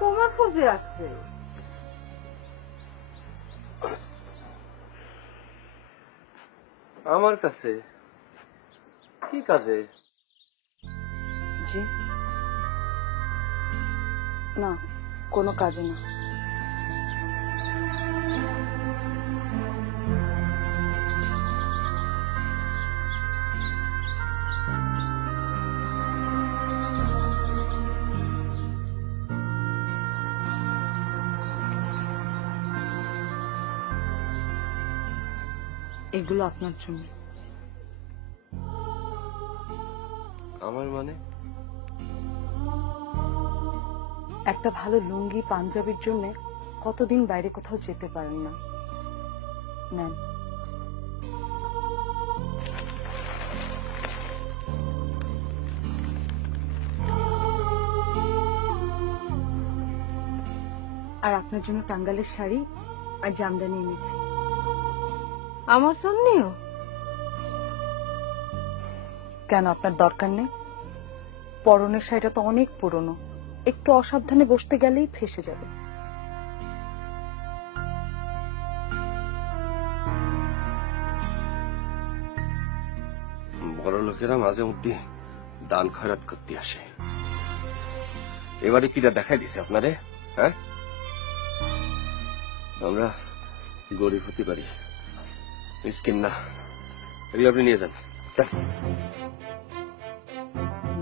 তোমার খোঁজে আসছে। আমার কাছে কি কাজে? জি না, কোনো কাজে না। এগুলো আপনার জন্য। আমার মানে? একটা ভালো লুঙ্গি পাঞ্জাবির জন্য কতদিন বাইরে কোথাও যেতে পারেন না। নেন। আর আপনার জন্য টাঙ্গালের শাড়ি আর জামদানি এনেছি। আমার জন্যও? কেন, আপনার দরকার নেই? পরনের শাড়িটা তো অনেক পুরনো, একটু অসাবধানে বসতে গেলেই ফেসে যাবে। বড় লোকেরা মাঝে মধ্যে দান খয়রাত করতে আসে। এবারে কিটা দেখাই দিছে আপনারে? হ্যাঁ, আমরা গরিব হতে পারি, মিসকিন না। আপনি নিয়ে যান।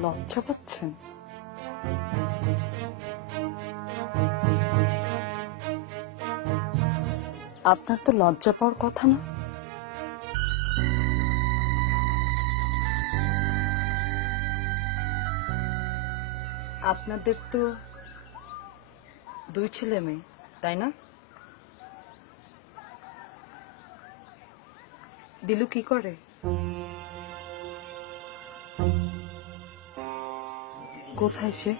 লজ্জা পাচ্ছেন? আপনার তো লজ্জা পাওয়ার কথা না। আপনাদের তো 2 ছেলে মেয়ে, তাই না? দিলু কি করে? কোথায় সে?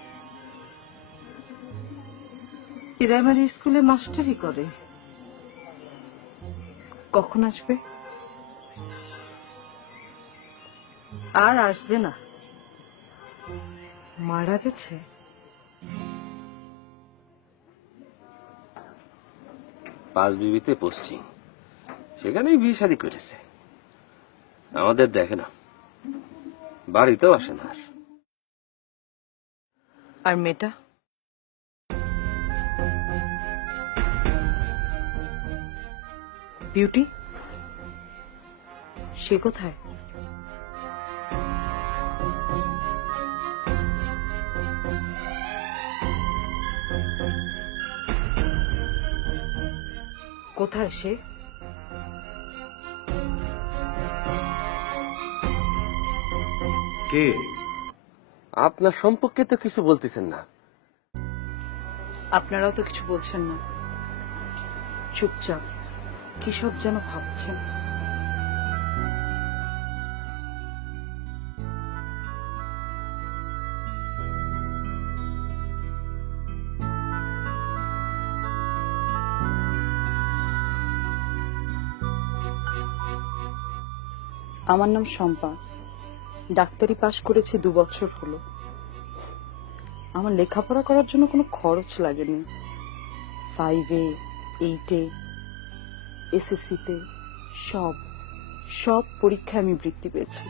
প্রাইমারি স্কুলে মাস্টারি করে। কখন আসবে? আর আসবে না, মারা গেছে। পাঁচ বিবিতে পশ্চিম, সেখানেই বিয়ে শাদী করেছে। আমাদের দেখে না, বাড়িতেও আসে না। আর মেয়েটা? বিউটি, সে কোথায়? কোথায় সে? কে? আপনার সম্পর্কে তো কিছু বলতেছেন না। আপনারাও তো কিছু বলছেন না, চুপচাপ কি সব যেন ভাবছেন। আমার নাম শম্পা, ডাক্তারি পাশ করেছি 2 বছর হলো। আমার লেখাপড়া করার জন্য কোনো খরচ লাগেনি। 5-এ, 8-এ, এসএসসিতে সব পরীক্ষায় আমি বৃত্তি পেয়েছি।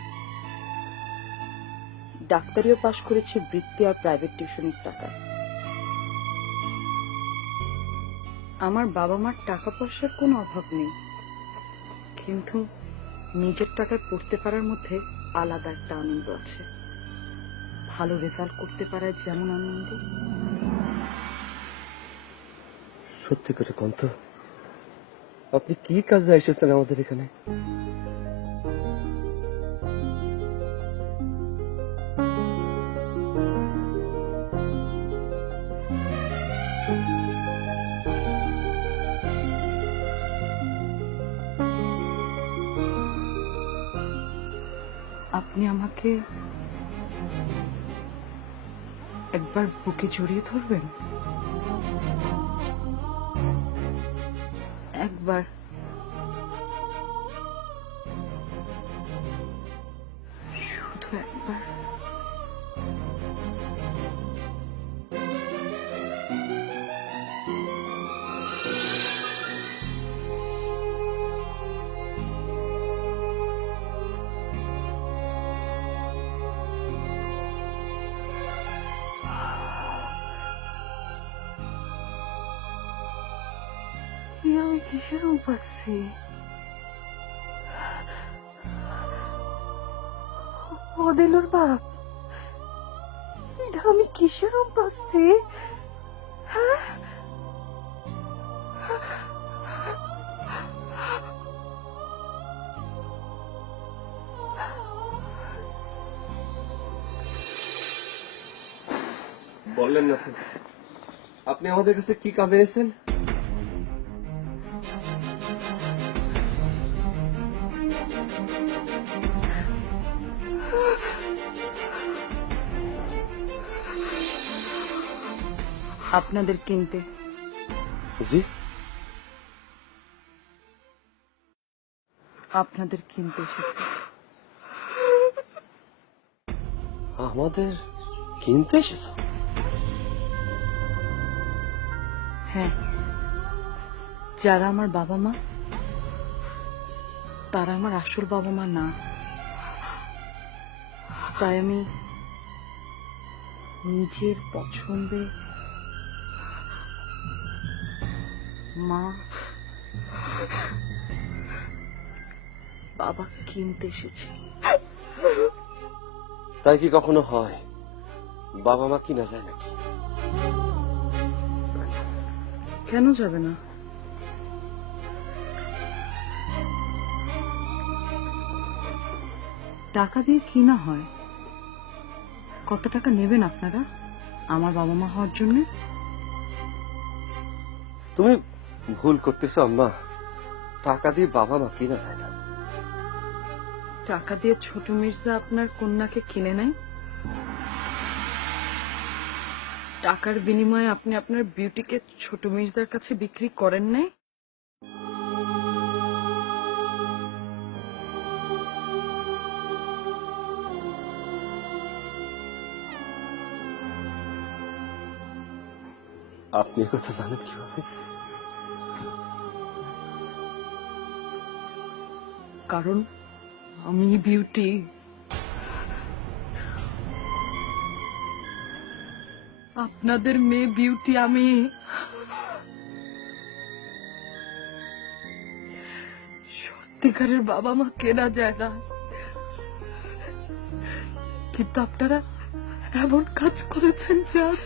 ডাক্তারিও পাশ করেছি বৃত্তি আর প্রাইভেট টিউশনের টাকায়। আমার বাবা মার টাকা পয়সার কোনো অভাব নেই, কিন্তু নিজের টাকায় পড়তে পারার মধ্যে আলাদা একটা আনন্দ আছে। ভালো রেজাল্ট করতে পারায় যেমন আনন্দ। সত্যি করে কোন তো, আপনি কি কাজে এসেছেন আমাদের এখানে? আপনি আমাকে একবার বুকে জড়িয়ে ধরবেন? একবার। শুধু একবার। আমি কিসের রূপ পাচ্ছি? ও দিলুর বাপ, এটা আমি কিসের রূপ পাচ্ছি? হ্যাঁ, বললেন না তো, আপনি আমাদের কাছে কি কামে এসেছেন? আপনাদের কিনতে। জি, আপনাদের কিনতে এসেছি। আমাদের কিনতে এসেছ? হ্যাঁ, যারা আমার বাবা মা, তারা আমার আসল বাবা মা না। তাই আমি নিজের পছন্দে মা বাবা কিনতে এসেছি। তাই কি কখনো হয়? বাবা মা কিনা যায় নাকি? কেন যাবে না? টাকা দিয়ে কিনা হয়। কত টাকা নেবেন আপনারা আমার বাবা মা হওয়ার জন্য? তুমি ভুল করতেছো আম্মা, টাকা দিয়ে বাবা মা কিনা যায় না। টাকা দিয়ে ছোট মির্জা আপনার কন্যাকে কিনে নেয়। টাকার বিনিময়ে আপনি আপনার বিউটিকে ছোট মির্জার কাছে বিক্রি করেন নাই। আপনি এ কথা জানেন কিভাবে? কারণ আমি বিউটি। আপনাদের মেয়ে বিউটি আমি। সত্যিকারের বাবা মা কেনা যায় না, কিন্তু আপনারা এমন কাজ করেছেন যে আজ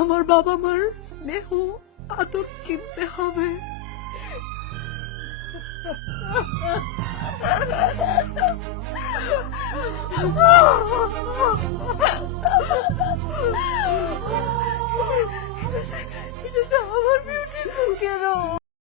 আমার বাবা মার স্নেহ আদর কিনতে হবে।